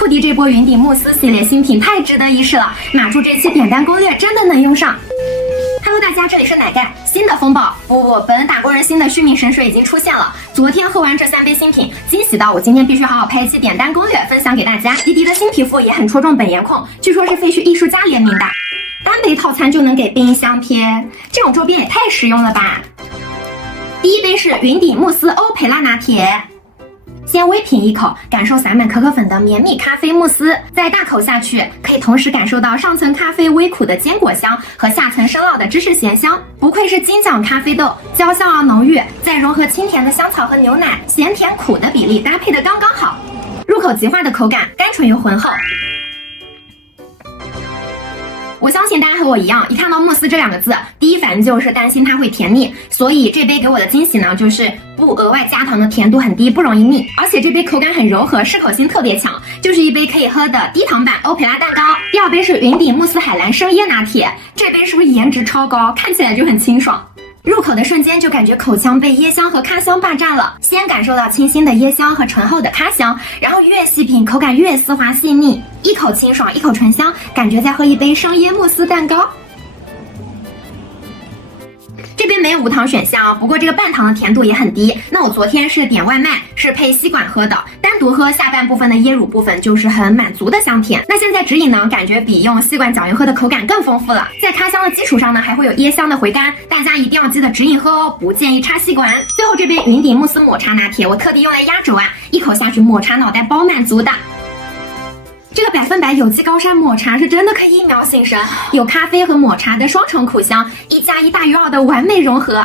库迪这波云顶慕斯系列新品太值得一试了，码住这期点单攻略真的能用上。Hello， 大家，这里是奶盖。新的风暴，不，本打工人新的续命神水已经出现了。昨天喝完这3杯新品，惊喜到我今天必须好好拍一期点单攻略分享给大家。迪迪的新皮肤也很戳中本颜控，据说是废墟艺术家联名的，单杯套餐就能给冰箱贴，这种周边也太实用了吧。第一杯是云顶慕斯欧培拉拿铁。先微品一口，感受散满可可粉的绵密咖啡慕斯，再大口下去，可以同时感受到上层咖啡微苦的坚果香和下层深奥的芝士咸香。不愧是金奖咖啡豆，焦香而浓郁，再融合清甜的香草和牛奶，咸甜苦的比例搭配的刚刚好，入口即化的口感，甘醇又浑厚。我相信大家和我一样，一看到慕斯这2个字，第一反应就是担心它会甜腻，所以这杯给我的惊喜呢，就是不额外加糖的甜度很低，不容易腻，而且这杯口感很柔和，适口性特别强，就是一杯可以喝的低糖版欧培拉蛋糕。第二杯是云顶慕斯海蓝生椰拿铁，这杯是不是颜值超高，看起来就很清爽。入口的瞬间就感觉口腔被椰香和咖香霸占了，先感受到清新的椰香和醇厚的咖香，然后越细品口感越丝滑细腻，一口清爽，一口醇香，感觉在喝一杯生椰慕斯蛋糕。这边没有无糖选项，不过这个半糖的甜度也很低。那我昨天是点外卖，是配吸管喝的，单独喝下半部分的椰乳部分就是很满足的香甜。那现在直饮呢，感觉比用吸管搅匀喝的口感更丰富了。在咖香的基础上呢，还会有椰香的回甘，大家一定要记得直饮喝哦，不建议插吸管。最后这杯云顶慕斯抹茶拿铁，我特地用来压轴啊，一口下去抹茶脑袋包满足的。这个100%有机高山抹茶是真的可以一秒醒神，有咖啡和抹茶的双重苦香，1+1大于2的完美融合。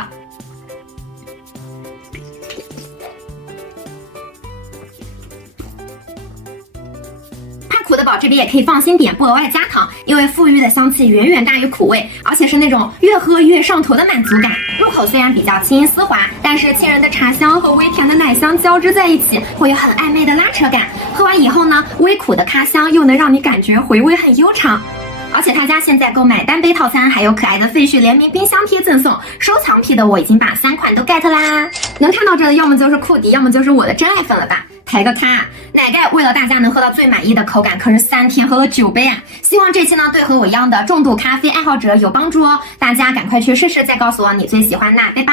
怕苦的宝这边也可以放心点，不额外加糖，因为馥郁的香气远远大于苦味，而且是那种越喝越上头的满足感。入口虽然比较轻丝滑，但是沁人的茶香和微甜的奶香交织在一起，会有很暧昧的拉扯感。喝完以后呢，微苦的咖香又能让你感觉回味很悠长。而且他家现在购买单杯套餐还有可爱的废墟联名冰箱贴赠送，收藏癖的我已经把3款都 get 啦。能看到这的要么就是库迪，要么就是我的真爱粉了吧，抬个咖。奶盖为了大家能喝到最满意的口感，可是3天喝了9杯啊！希望这期呢对和我一样的重度咖啡爱好者有帮助哦，大家赶快去试试，再告诉我你最喜欢哪杯吧。